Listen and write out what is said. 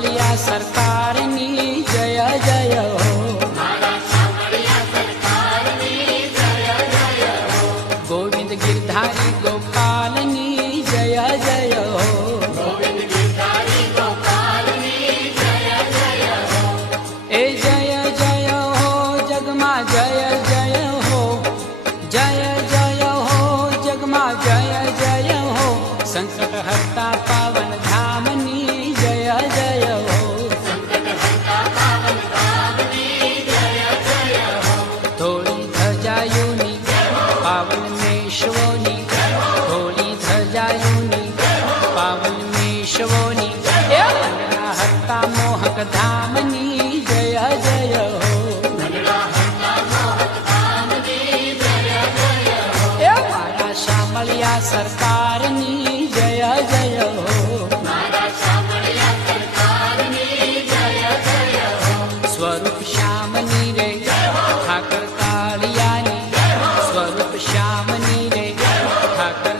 શામળિયા સરકારની જય જય હો, ગોવિંદ ગિરધારી ગોપાલની જય જય હો, એ જય જય હો જગમાં જય જય હો, જય જય હો જગમાં જય જય હો, સંકટ હરતા પાવન ધામની જય જય હો, થોડી ધજાયુની પાવન મેશ્વોની, થોડી ધજાયુની પાવન મેશ્વોની, હરતા મોહક ધામની જય જય હો, મારા શામળિયા સરકારની જય જય હો, સ્વરૂપ શ્યામની રે ઠાકર કાળિયાની, સ્વરૂપ શ્યામની રે ઠાકર